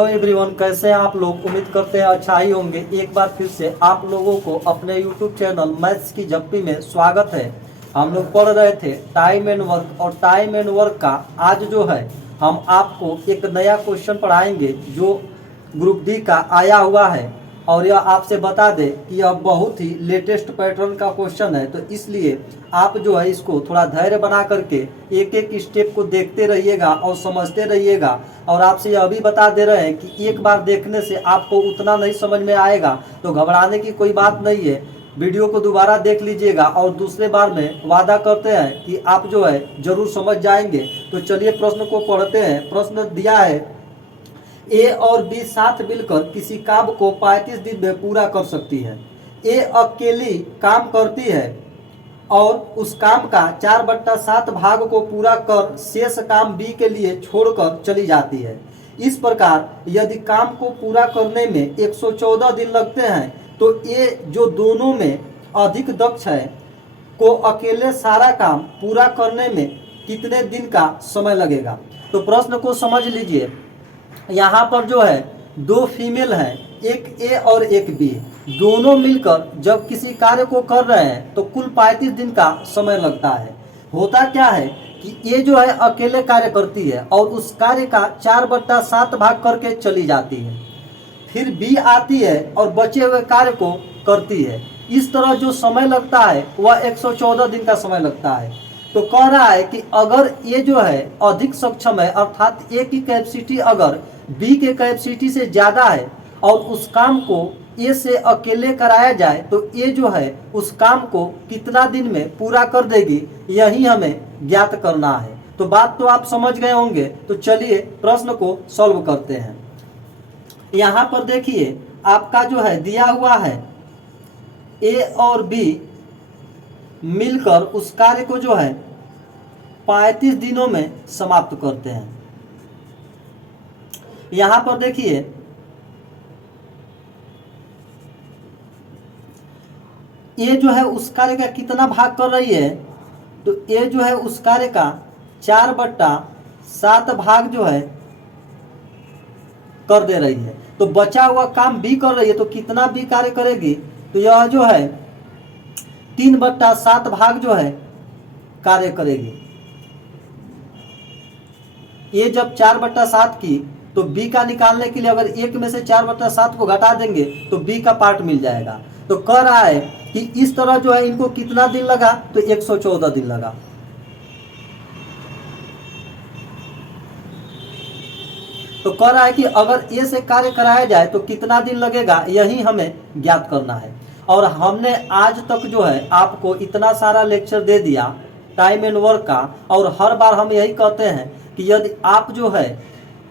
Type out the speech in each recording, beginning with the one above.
Hello everyone, कैसे हैं आप लोग। उम्मीद करते हैं अच्छा ही होंगे। एक बार फिर से आप लोगों को अपने यूट्यूब चैनल मैथ्स की झप्पी में स्वागत है। हम लोग पढ़ रहे थे टाइम एंड वर्क, और टाइम एंड वर्क का आज जो है हम आपको एक नया क्वेश्चन पढ़ाएंगे जो ग्रुप डी का आया हुआ है। और यह आपसे बता दें कि यह बहुत ही लेटेस्ट पैटर्न का क्वेश्चन है, तो इसलिए आप जो है इसको थोड़ा धैर्य बना करके एक एक स्टेप को देखते रहिएगा और समझते रहिएगा। और आपसे यह भी बता दे रहे हैं कि एक बार देखने से आपको उतना नहीं समझ में आएगा तो घबराने की कोई बात नहीं है। वीडियो को दोबारा देख लीजिएगा और दूसरे बार में वादा करते हैं कि आप जो है जरूर समझ जाएंगे। तो चलिए प्रश्न को पढ़ते हैं। प्रश्न दिया है ए और बी साथ मिलकर किसी काम को 35 दिन में पूरा कर सकती है। ए अकेली काम करती है और उस काम का 4/7 भाग को पूरा कर शेष काम बी के लिए छोड़कर चली जाती है। इस प्रकार यदि काम को पूरा करने में 114 दिन लगते हैं तो ए जो दोनों में अधिक दक्ष है को अकेले सारा काम पूरा करने में कितने दिन का समय लगेगा। तो प्रश्न को समझ लीजिए। यहाँ पर जो है दो फीमेल हैं, एक ए और एक बी, दोनों मिलकर जब किसी कार्य को कर रहे हैं तो कुल 35 दिन का समय लगता है। होता क्या है कि ये जो है अकेले कार्य करती है और उस कार्य का 4/7 भाग करके चली जाती है। फिर बी आती है और बचे हुए कार्य को करती है। इस तरह जो समय लगता है वह 114 दिन का समय लगता है। तो कह रहा है कि अगर ये जो है अधिक सक्षम है, अर्थात ए की कैपेसिटी अगर बी के कैपेसिटी से ज़्यादा है और उस काम को ए से अकेले कराया जाए तो ए जो है उस काम को कितना दिन में पूरा कर देगी, यही हमें ज्ञात करना है। तो बात तो आप समझ गए होंगे। तो चलिए प्रश्न को सॉल्व करते हैं। यहाँ पर देखिए आपका जो है दिया हुआ है ए और बी मिलकर उस कार्य को जो है 35 दिनों में समाप्त करते हैं। यहां पर देखिए ये जो है उस कार्य का कितना भाग कर रही है, तो ये जो है उस कार्य का 4/7 भाग जो है कर दे रही है। तो बचा हुआ काम बी कर रही है, तो कितना बी कार्य करेगी, तो यह जो है 3/7 भाग जो है कार्य करेगी। ये जब 4/7 की तो बी का निकालने के लिए अगर एक में से 4/7 को घटा देंगे तो बी का पार्ट मिल जाएगा। तो कह रहा है कि इस तरह जो है इनको कितना दिन लगा, तो 114 दिन लगा। तो कह रहा है कि अगर ए से कार्य कराया जाए तो कितना दिन लगेगा, यही हमें ज्ञात करना है। और हमने आज तक जो है आपको इतना सारा लेक्चर दे दिया टाइम एंड वर्क का, और हर बार हम यही कहते हैं कि यदि आप जो है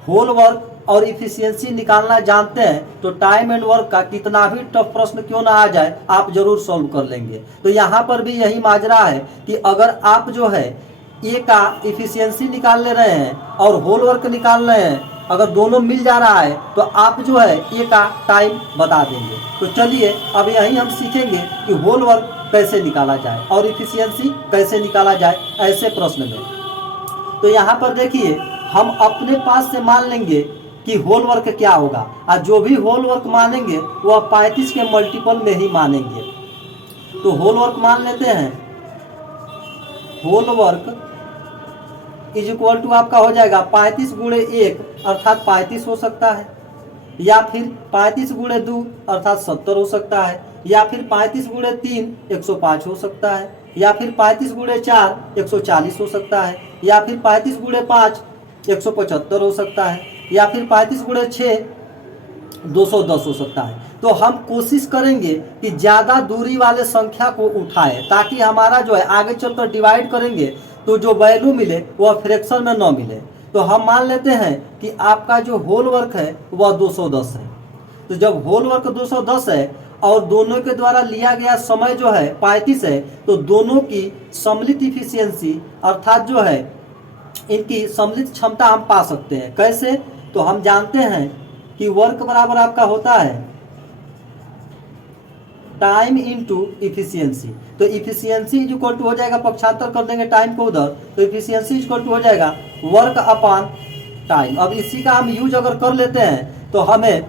होल वर्क और इफिशियंसी निकालना जानते हैं तो टाइम एंड वर्क का कितना भी टफ प्रश्न क्यों ना आ जाए आप जरूर सॉल्व कर लेंगे। तो यहाँ पर भी यही माजरा है कि अगर आप जो है ए का इफिशियंसी निकाल ले रहे हैं और होल वर्क निकाल रहे हैं, अगर दोनों मिल जा रहा है तो आप जो है ए का टाइम बता देंगे। तो चलिए अब यही हम सीखेंगे कि होल वर्क कैसे निकाला जाए और इफिशियंसी कैसे निकाला जाए ऐसे प्रश्न में। तो यहाँ पर देखिए हम अपने पास से मान लेंगे कि होल वर्क क्या होगा, और जो भी होल वर्क मानेंगे वह 35 के मल्टीपल में ही मानेंगे। तो होल वर्क मान लेते हैं। Whole work is equal to आपका हो जाएगा 35 × 1 अर्थात 35 हो सकता है, या फिर 35 × 2 अर्थात 70 हो सकता है, या फिर 35 × 3 105 हो सकता है, या फिर 35 × 4 140 हो सकता है, या फिर 35 × 5 175 हो सकता है, या फिर 35 × 6 210 हो सकता है। तो हम कोशिश करेंगे कि ज़्यादा दूरी वाले संख्या को उठाएं ताकि हमारा जो है आगे चलकर डिवाइड करेंगे तो जो वैल्यू मिले वह फ्रैक्शन में न मिले। तो हम मान लेते हैं कि आपका जो होल वर्क है वह 210 है। तो जब होल वर्क 210 है और दोनों के द्वारा लिया गया समय जो है 35 है, तो दोनों की सम्मिलित इफिशियंसी अर्थात जो है इनकी सम्मिलित क्षमता हम पा सकते हैं। कैसे, तो हम जानते हैं कि वर्क बराबर आपका होता है टाइम इनटू इफिशियंसी। तो इफिशियंसी इज इक्वल टू हो जाएगा, पक्षांतर कर देंगे टाइम को उधर, तो इफिशियंसी इज इक्वल टू हो जाएगा वर्क अपॉन टाइम। अब इसी का हम यूज अगर कर लेते हैं तो हमें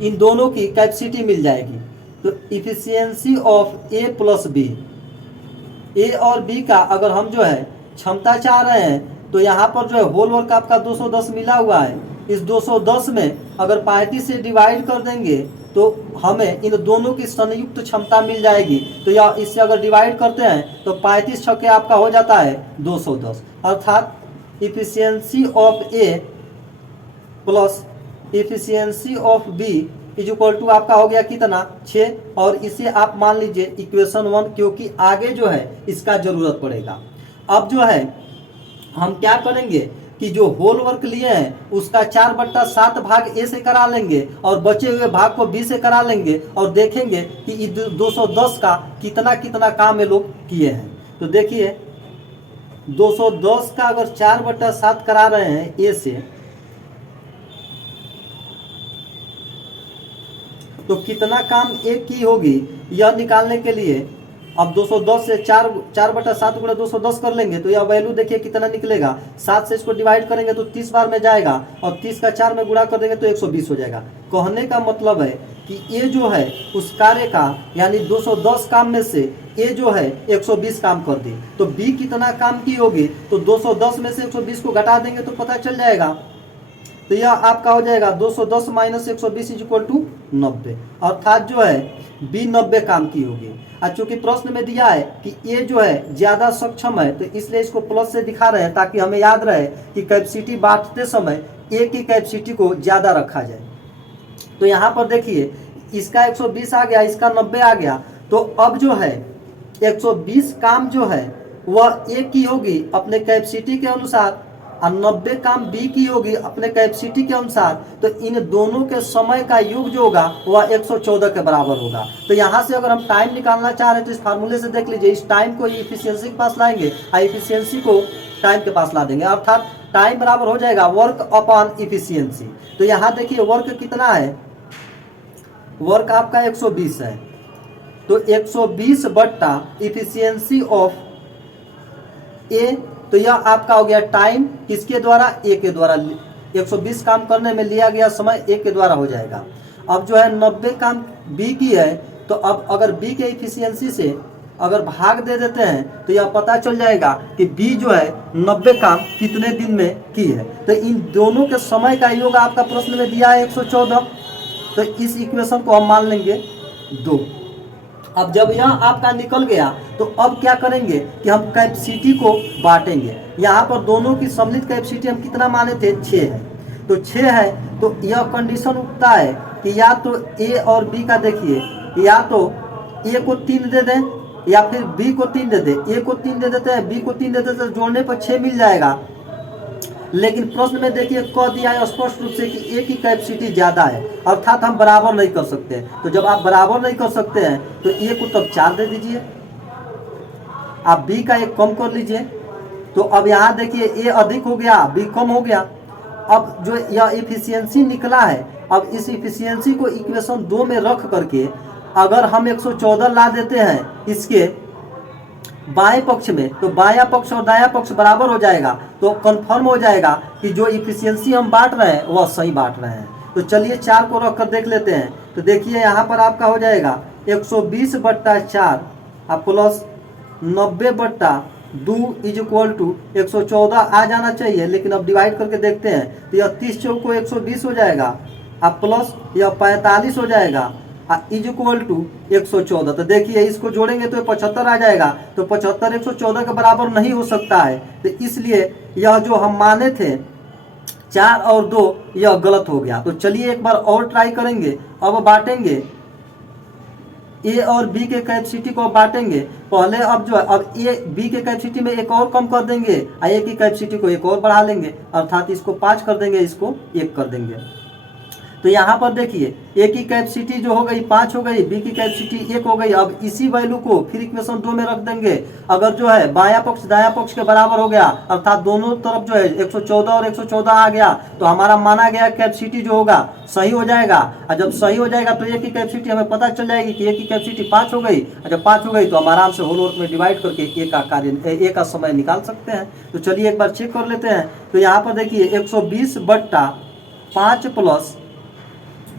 इन दोनों की कैपेसिटी मिल जाएगी। तो efficiency of A plus B, A और बी का अगर हम जो है क्षमता चाह रहे हैं तो यहाँ पर जो है होल वर्क आपका 210 मिला हुआ है। इस 210 में अगर 35 से डिवाइड कर देंगे तो हमें इन दोनों की संयुक्त क्षमता मिल जाएगी। तो या इससे अगर डिवाइड करते हैं तो 35 छक्के आपका हो जाता है 210, अर्थात efficiency of A plus efficiency of B is equal to आपका हो गया कितना 6। और इसे आप मान लीजिए इक्वेशन 1, क्योंकि आगे जो है इसका जरूरत पड़ेगा। अब जो है हम क्या करेंगे कि जो होल वर्क लिए हैं उसका 4/7 भाग ए से करा लेंगे और बचे हुए भाग को बी से करा लेंगे और देखेंगे कि 210 का कितना कितना काम ये लोग किए हैं। तो देखिए 210 का अगर 4/7 करा रहे हैं ए से तो कितना काम एक की होगी यह निकालने के लिए अब 210 से 4/7 गुणा 210 कर लेंगे तो यह वैल्यू देखिए कितना निकलेगा। 7 से इसको डिवाइड करेंगे तो 30 बार में जाएगा और 30 का 4 में गुणा कर देंगे तो 120 हो जाएगा। कहने का मतलब है कि ये जो है उस कार्य का यानी 210 काम में से ए जो है 120 काम कर दी। तो बी कितना काम की होगी तो 210 में से 120 को घटा देंगे तो पता चल जाएगा। तो यह आपका हो जाएगा 210 माइनस 120 इज इक्वल टू 90, अर्थात जो है बी 90 काम की होगी। और चूंकि प्रश्न में दिया है कि ए जो है ज्यादा सक्षम है तो इसलिए इसको प्लस से दिखा रहे हैं ताकि हमें याद रहे कि कैपेसिटी बांटते समय ए की कैपेसिटी को ज्यादा रखा जाए। तो यहाँ पर देखिए इसका 120 आ गया, इसका 90 आ गया। तो अब जो है 120 काम जो है वह ए की होगी अपने कैपेसिटी के अनुसार और 90 काम बी की होगी अपने कैपेसिटी के अनुसार। तो इन दोनों के समय का योग जो होगा वह 114 के बराबर होगा। तो यहाँ से अगर हम टाइम निकालना चाह रहे हैं तो इस फार्मूले से देख लीजिए, इस टाइम को इफिशियंसी के पास लाएंगे और इफिशियंसी को टाइम के पास ला देंगे, अर्थात टाइम बराबर हो जाएगा वर्क अपॉन इफिशियंसी। तो यहाँ देखिए वर्क कितना है, वर्क आपका 120 है। तो 120 बट्टा इफिशियंसी ऑफ ए, तो यह आपका हो गया टाइम किसके द्वारा, ए के द्वारा। 120 काम करने में लिया गया समय ए के द्वारा हो जाएगा। अब जो है 90 काम बी की है तो अब अगर बी के इफिशियंसी से अगर भाग दे देते हैं तो यह पता चल जाएगा कि बी जो है 90 काम कितने दिन में की है। तो इन दोनों के समय का योग आपका प्रश्न में दिया है 114। तो इस इक्वेशन को हम मान लेंगे 2। अब जब यह आपका निकल गया तो अब क्या करेंगे कि हम कैपेसिटी को बांटेंगे। यहाँ पर दोनों की सम्मिलित कैपेसिटी हम कितना माने थे, 6 है। तो 6 है तो यह कंडीशन उठता है कि या तो ए और बी का देखिए, या तो ए को 3 दे दें या फिर बी को 3 दे दें। ए को 3 दे देते हैं, बी को 3 दे देते हैं, जोड़ने पर 6 मिल जाएगा। लेकिन प्रश्न में देखिए कह दिया है स्पष्ट रूप से कि ए की कैपेसिटी ज्यादा है, अर्थात हम बराबर नहीं कर सकते। तो जब आप बराबर नहीं कर सकते हैं तो ए को तब 4 दे दीजिए, आप बी का 1 कम कर लीजिए। तो अब यहाँ देखिए ए अधिक हो गया, बी कम हो गया। अब जो यह इफिशियंसी निकला है, अब इस इफिशियंसी को इक्वेशन 2 में रख करके अगर हम 114 ला देते हैं इसके बाएं पक्ष में तो बायां पक्ष और दायां पक्ष बराबर हो जाएगा। तो कंफर्म हो जाएगा कि जो इफिशियंसी हम बांट रहे हैं वह सही बांट रहे हैं। तो चलिए 4 को रख कर देख लेते हैं। तो देखिए यहाँ पर आपका हो जाएगा 120 बट्टा 4 प्लस 90 बट्टा 2 इज इक्वल टू 114 आ जाना चाहिए, लेकिन अब डिवाइड करके देखते हैं तो यह 30 चौको 120 हो जाएगा, अब प्लस यह 45 हो जाएगा इज इक्वल टू 114। तो देखिए इसको जोड़ेंगे तो 75 आ जाएगा। तो 75 114 के बराबर नहीं हो सकता है। तो इसलिए यह जो हम माने थे 4 और 2 यह गलत हो गया। तो चलिए एक बार और ट्राई करेंगे। अब बांटेंगे ए और बी के कैपेसिटी को बांटेंगे पहले। अब जो है अब ए बी के कैपेसिटी में 1 और कम कर देंगे और ए की कैपेसिटी को 1 और बढ़ा लेंगे, अर्थात इसको 5 कर देंगे, इसको 1 कर देंगे। तो यहाँ पर देखिए ए की कैपेसिटी जो हो गई 5 हो गई, बी की कैपेसिटी 1 हो गई। अब इसी वैल्यू को फिर इक्वेशन 2 में रख देंगे। अगर जो है बायां पक्ष दायां पक्ष के बराबर हो गया, अर्थात दोनों तरफ जो है 114 और 114 आ गया, तो हमारा माना गया कैपेसिटी जो होगा सही हो जाएगा। और जब सही हो जाएगा तो ए की कैपेसिटी हमें पता चल जाएगी कि ए की कैपेसिटी 5 हो गई। और जब 5 हो गई तो हम आराम से होल वर्क में डिवाइड करके ए का समय निकाल सकते हैं। तो चलिए एक बार चेक कर लेते हैं। तो यहाँ पर देखिए 120 बट्टा 5 प्लस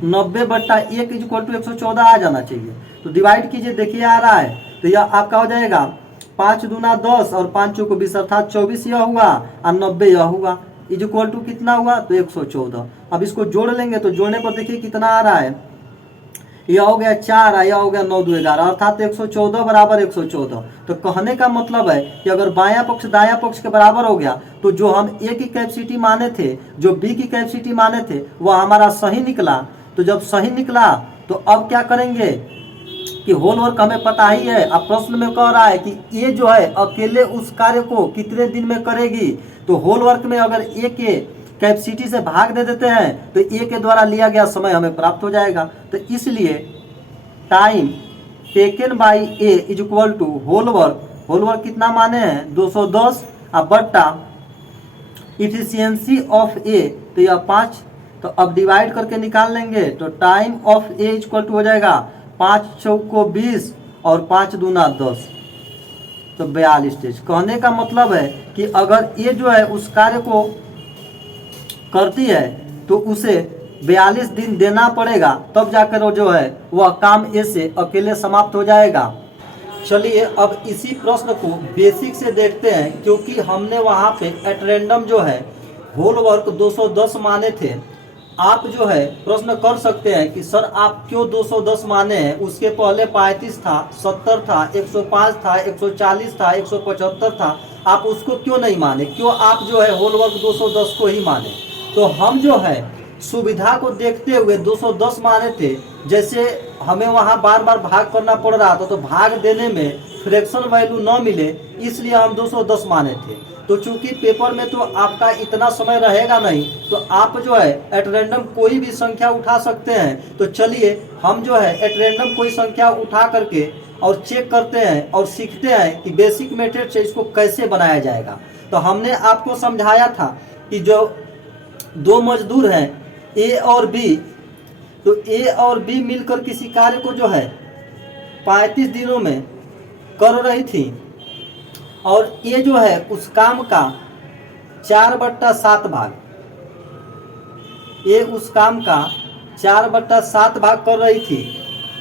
90/1 इक्वल टू 114 आ जाना चाहिए। तो डिवाइड कीजिए, देखिए आ रहा है। तो यह आपका हो जाएगा 5 दूना 10 और 5 चौको 20 अर्थात 24 यह हुआ और 90 यह हुआ, इज इक्वल टू कितना हुआ तो 114। अब इसको जोड़ लेंगे तो जोड़ने पर देखिए कितना आ रहा है, यह हो गया 4 और यह हो गया 9 2 11 अर्थात 114 बराबर 114। तो कहने का मतलब है कि अगर बायां पक्ष दायां पक्ष के बराबर हो गया तो जो हम ए की कैपेसिटी माने थे, जो बी की कैपेसिटी माने थे, वह हमारा सही निकला। तो जब सही निकला तो अब क्या करेंगे कि होल वर्क हमें पता ही है। अब प्रश्न में कह रहा है कि ये जो है अकेले उस कार्य को कितने दिन में करेगी। तो होल वर्क में अगर ए के कैपेसिटी से भाग दे देते हैं तो ए के द्वारा लिया गया समय हमें प्राप्त हो जाएगा। तो इसलिए time taken by A is equal to whole work कितना माने हैं 210 अब बट्टा इफिशियंसी ऑफ ए तो यह 5। तो अब डिवाइड करके निकाल लेंगे तो time of A is equal to हो जाएगा 5 चौको 20 और 5 दूना 10 तो 42 स्टेज। कहने का मतलब है कि अगर ये जो है उस कार्य को करती है तो उसे 42 दिन देना पड़ेगा, तब जाकर वो जो है वह काम ए से अकेले समाप्त हो जाएगा। चलिए अब इसी प्रश्न को बेसिक से देखते हैं, क्योंकि हमने वहाँ पे एट रैंडम जो है होल वर्क 210 माने थे। आप जो है प्रश्न कर सकते हैं कि सर आप क्यों 210 माने हैं, उसके पहले 35 था, 70 था, 105 था, 140 था, 175 था, आप उसको क्यों नहीं माने, क्यों आप जो है होल वर्क 210 को ही माने। तो हम जो है सुविधा को देखते हुए 210 माने थे। जैसे हमें वहाँ बार बार भाग करना पड़ रहा था तो भाग देने में फ्रैक्शन वैल्यू न मिले, इसलिए हम 210 माने थे। तो चूंकि पेपर में तो आपका इतना समय रहेगा नहीं, तो आप जो है एट रैंडम कोई भी संख्या उठा सकते हैं। तो चलिए हम जो है एट रैंडम कोई संख्या उठा करके और चेक करते हैं और सीखते हैं कि बेसिक मेथड से इसको कैसे बनाया जाएगा। तो हमने आपको समझाया था कि जो दो मजदूर हैं ए और बी, तो ए और बी मिलकर किसी कार्य को जो है 35 दिनों में कर रही थी और ये जो है उस काम का 4/7 भाग, ये उस काम का 4/7 भाग कर रही थी।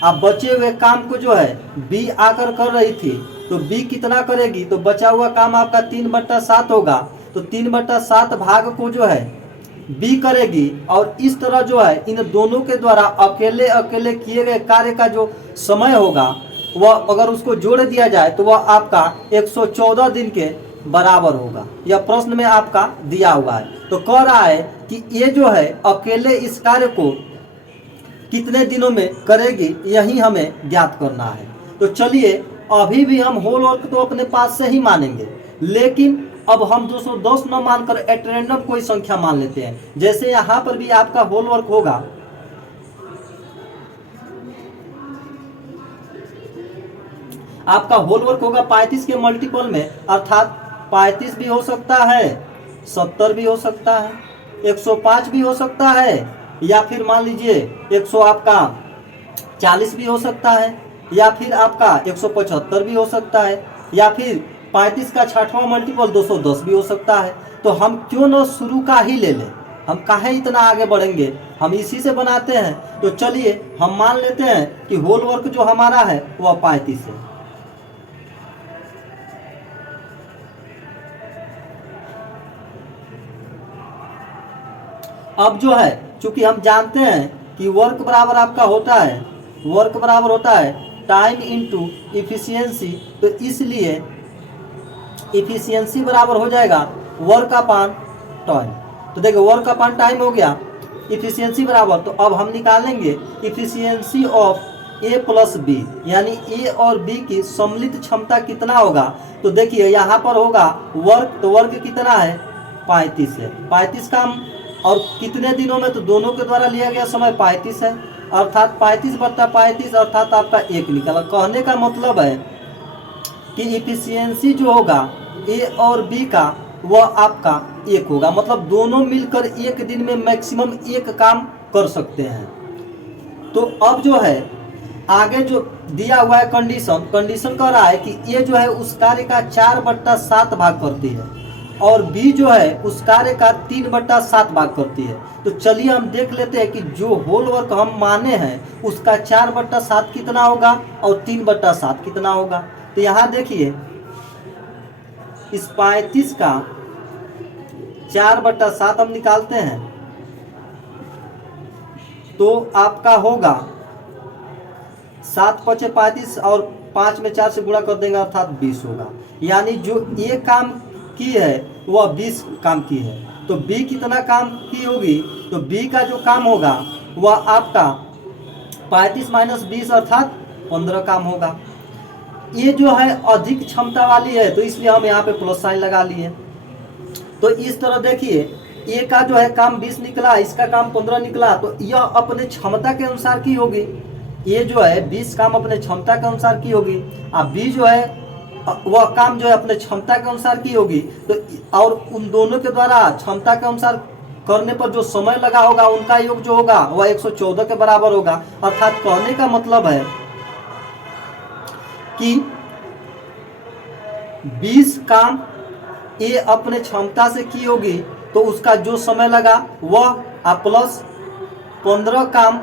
अब बचे हुए काम को जो है बी आकर कर रही थी, तो बी कितना करेगी तो बचा हुआ काम आपका 3/7 होगा। तो 3/7 भाग को जो है बी करेगी और इस तरह जो है इन दोनों के द्वारा अकेले अकेले किए गए कार्य का जो समय होगा वह अगर उसको जोड़ दिया जाए तो वह आपका 114 दिन के बराबर होगा। यह प्रश्न में आपका दिया हुआ है। तो कह रहा है कि ये जो है अकेले इस कार्य को कितने दिनों में करेगी, यही हमें ज्ञात करना है। तो चलिए अभी भी हम होल वर्क तो अपने पास से ही मानेंगे, लेकिन अब हम 210 न मानकर एट रैंडम कोई संख्या मान लेते हैं। जैसे यहाँ पर भी आपका होल वर्क होगा, आपका होल वर्क होगा 35 के मल्टीपल में, अर्थात 35 भी हो सकता है, 70 भी हो सकता है, 105 भी हो सकता है, या फिर मान लीजिए 100 आपका 40 भी हो सकता है, या फिर आपका 175 भी हो सकता है, या फिर 35 का 6वां मल्टीपल 210 भी हो सकता है। तो हम क्यों न शुरू का ही ले लें, हम काहे इतना आगे बढ़ेंगे, हम इसी से बनाते हैं। तो चलिए हम मान लेते हैं कि होल वर्क जो हमारा है वह 35 है। अब जो है चूंकि हम जानते हैं कि वर्क बराबर आपका होता है, वर्क बराबर होता है टाइम इनटू इफिशियंसी, तो इसलिए इफिशियंसी बराबर हो जाएगा वर्क अपॉन टाइम। तो देखो वर्क अपॉन टाइम हो गया, इफिशियंसी बराबर, तो अब हम निकालेंगे efficiency of A plus B, यानी ए और बी की सम्मिलित क्षमता कितना होगा। तो देखिए यहाँ पर होगा वर्क, तो वर्क कितना है 35 है, 35 का और कितने दिनों में, तो दोनों के द्वारा लिया गया समय 35 है, अर्थात 35/35 अर्थात आपका 1 निकला। कहने का मतलब है कि इफिशियंसी जो होगा ए और बी का वह आपका 1 होगा, मतलब दोनों मिलकर एक दिन में मैक्सिमम एक काम कर सकते हैं। तो अब जो है आगे जो दिया हुआ है कंडीशन कह रहा है कि ये जो है उस कार्य का 4/7 भाग करती है। और बी जो है उस कार्य का 3/7 भाग करती है। तो चलिए हम देख लेते हैं कि जो होल वर्क हम माने हैं उसका 4/7 कितना होगा और 3/7 कितना होगा। तो यहाँ देखिए इस 35 का 4/7 हम निकालते हैं तो आपका होगा 7 × 5 = 35 और 5 में 4 से गुणा कर देंगे अर्थात 20 होगा। यानी जो ए काम की है वह 20 काम की है। तो बी कितना काम की होगी, तो बी का जो काम होगा वह आपका 35 - 20 अर्थात 15 काम होगा। ये जो है अधिक क्षमता वाली है तो इसलिए हम यहाँ पे प्लस साइन लगा लिए। तो इस तरह देखिए ए का जो है काम 20 निकला, इसका काम 15 निकला, तो यह अपने क्षमता के अनुसार की होगी। ये जो है 20 काम अपने क्षमता के अनुसार की होगी, अब बी जो है वह काम जो है अपने क्षमता के अनुसार की होगी। तो और उन दोनों के द्वारा क्षमता के अनुसार करने पर जो समय लगा होगा उनका योग जो होगा वह 114 के बराबर होगा। अर्थात कहने का मतलब है कि 20 काम ए अपने क्षमता से की होगी तो उसका जो समय लगा वह प्लस 15 काम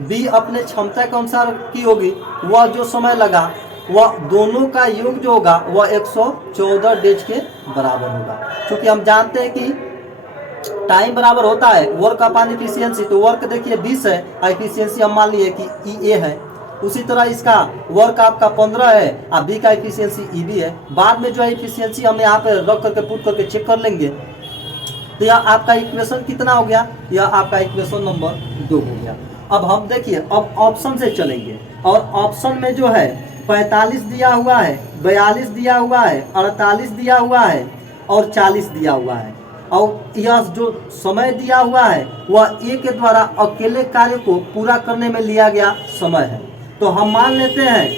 बी अपने क्षमता के अनुसार की होगी, वह जो समय लगा वह दोनों का योग जो होगा वह 114 डेज के बराबर होगा। क्योंकि हम जानते हैं कि टाइम बराबर होता है वर्क अपॉन एफिशिएंसी। तो वर्क देखिए 20 है और एफिशिएंसी हम मान लिए कि ई ए है। उसी तरह इसका वर्क आपका 15 है और बी का एफिशिएंसी ई बी है। बाद में जो है एफिशिएंसी हम यहाँ पे रख करके पुट करके चेक कर लेंगे। तो यह आपका इक्वेशन कितना हो गया, यह आपका इक्वेशन नंबर 2 हो गया। अब हम देखिए अब ऑप्शन से चलेंगे और ऑप्शन में जो है 45 दिया हुआ है, 42 दिया हुआ है, 48 दिया हुआ है और 40 दिया हुआ है। और यह जो समय दिया हुआ है वह ए के द्वारा अकेले कार्य को पूरा करने में लिया गया समय है। तो हम मान लेते हैं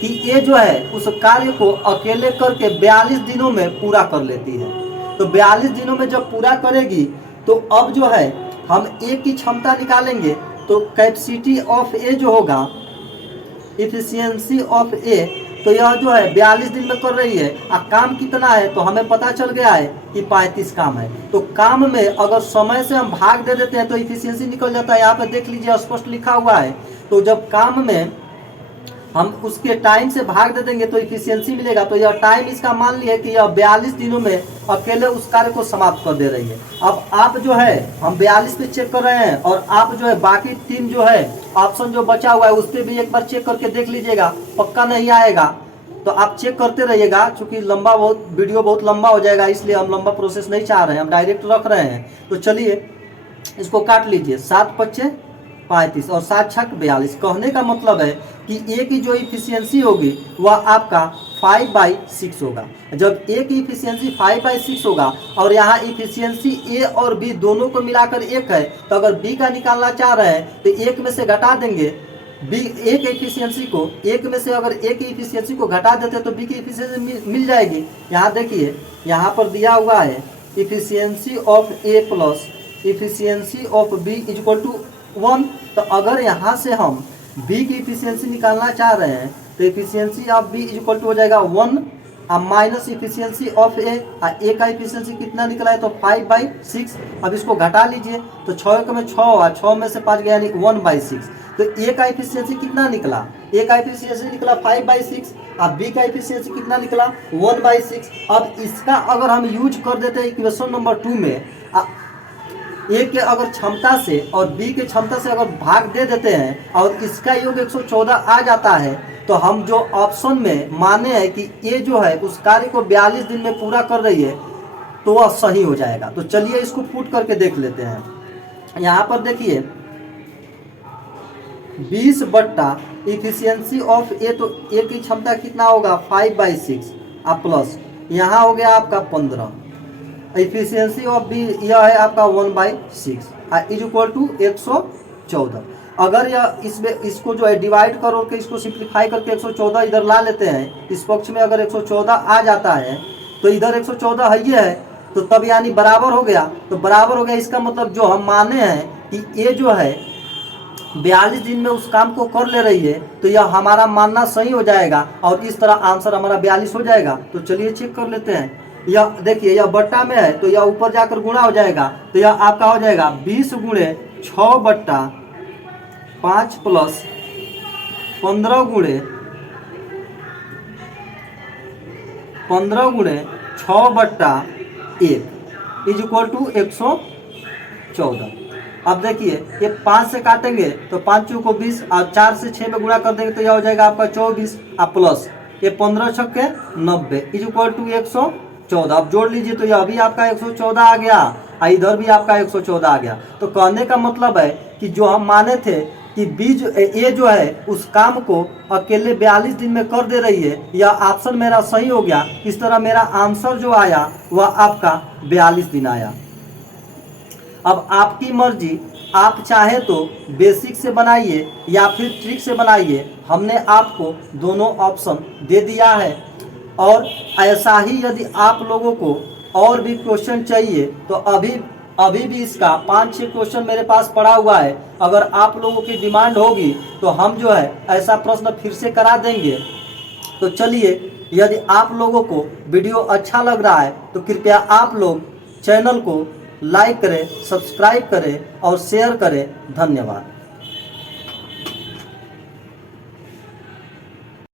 कि ए जो है उस कार्य को अकेले करके 42 दिनों में पूरा कर लेती है। तो 42 दिनों में जब पूरा करेगी तो अब जो है हम ए की क्षमता निकालेंगे। तो कैपेसिटी ऑफ ए जो होगा एफिशिएंसी ऑफ ए, तो यह जो है 42 दिन में कर रही है और काम कितना है तो हमें पता चल गया है कि 35 काम है। तो काम में अगर समय से हम भाग दे देते हैं तो एफिशिएंसी निकल जाता है। यहाँ पे देख लीजिए स्पष्ट लिखा हुआ है। तो जब काम में हम उसके टाइम से भाग दे देंगे तो इफिशियंसी मिलेगा। तो यह टाइम इसका मान लिया कि यह 42 दिनों में अकेले उस कार्य को समाप्त कर दे रही है। अब आप जो है हम 42 पे चेक कर रहे हैं और आप जो है बाकी 3 जो है ऑप्शन जो बचा हुआ है उस पर भी एक बार चेक करके देख लीजिएगा, पक्का नहीं आएगा तो आप चेक करते रहिएगा। चूंकि वीडियो बहुत लंबा हो जाएगा इसलिए हम लंबा प्रोसेस नहीं चाह रहे हैं, हम डायरेक्ट रख रहे हैं। तो चलिए इसको काट लीजिए, 7 × 5 = 35 और 7 × 6 = 42। कहने का मतलब है कि ए की जो इफिशियंसी होगी वह आपका 5/6 होगा। जब ए की इफिशियंसी 5/6 होगा और यहाँ इफिशियंसी ए और बी दोनों को मिलाकर 1 है, तो अगर बी का निकालना चाह रहे हैं तो 1 में से घटा देंगे बी ए की इफिशियंसी को। 1 में से अगर ए की इफिशियंसी को घटा देते तो बी की इफिशियंसी मिल जाएगी। यहाँ देखिए यहाँ पर दिया हुआ है efficiency of A plus efficiency of B = 1। तो अगर यहाँ से हम बी की इफिशियंसी निकालना चाह रहे हैं तो इफिशियंसी ऑफ बी = हो जाएगा 1 माइनस इफिशियंसी ऑफ ए। ए का इफिशियंसी कितना निकला है तो 5/6। अब इसको घटा लीजिए तो 6 में 6 हुआ, 6 में से 5 गया यानी 1/6। तो ए का इफिशियंसी कितना निकला, ए का इफिशियंसी निकला 5/6। अब बी का इफिशियंसी कितना निकला 1/6। अब इसका अगर हम यूज कर देते हैं इक्वेशन नंबर 2 में, ए के अगर क्षमता से और बी के क्षमता से अगर भाग दे देते हैं और इसका योग 114 आ जाता है तो हम जो ऑप्शन में माने हैं कि ए जो है उस कार्य को 42 दिन में पूरा कर रही है तो वह सही हो जाएगा। तो चलिए इसको पुट करके देख लेते हैं। यहाँ पर देखिए 20 बट्टा इफिशियंसी ऑफ ए, तो ए की क्षमता कितना होगा 5/6 प्लस यहाँ हो गया आपका 15। इफिशियंसी ऑफ बी यह है आपका 1/6 = 114। अगर यह इसको जो है डिवाइड करो के इसको सिंप्लीफाई करके 114 इधर ला लेते हैं, इस पक्ष में अगर 114 आ जाता है तो इधर 114 है ये है, तो तब यानी बराबर हो गया। तो बराबर हो गया इसका मतलब जो हम माने हैं कि ए जो है 42 दिन में उस काम को कर ले रही है, तो यह हमारा मानना सही हो जाएगा और इस तरह आंसर हमारा 42 हो जाएगा। तो चलिए चेक कर लेते हैं। यह देखिए, यह बट्टा में है तो यह ऊपर जाकर गुणा हो जाएगा, तो यह आपका हो जाएगा 20 गुणे 6 बट्टा 5 प्लस 15 गुणे 6 बट्टा 1 इज इक्वल टू 114। अब देखिए, ये 5 से काटेंगे तो 5 चौको 20 और 4 से 6 में गुणा कर देंगे तो यह हो जाएगा आपका 24 और प्लस ये 15 छक्के 90 इज इक्वल टू 114। अब जोड़ लीजिए तो यह भी आपका 114 आ गया और इधर भी आपका 114 आ गया। तो कहने का मतलब है कि जो हम माने थे कि बीज ये जो है उस काम को अकेले 42 दिन में कर दे रही है, यह ऑप्शन मेरा सही हो गया। इस तरह मेरा आंसर जो आया वह आपका 42 दिन आया। अब आपकी मर्जी, आप चाहे तो बेसिक से बनाइए या फिर ट्रिक से बनाइए, हमने आपको दोनों ऑप्शन दे दिया है। और ऐसा ही यदि आप लोगों को और भी क्वेश्चन चाहिए तो अभी भी इसका 5-6 क्वेश्चन मेरे पास पड़ा हुआ है। अगर आप लोगों की डिमांड होगी तो हम जो है ऐसा प्रश्न फिर से करा देंगे। तो चलिए, यदि आप लोगों को वीडियो अच्छा लग रहा है तो कृपया आप लोग चैनल को लाइक करें, सब्सक्राइब करें और शेयर करें। धन्यवाद।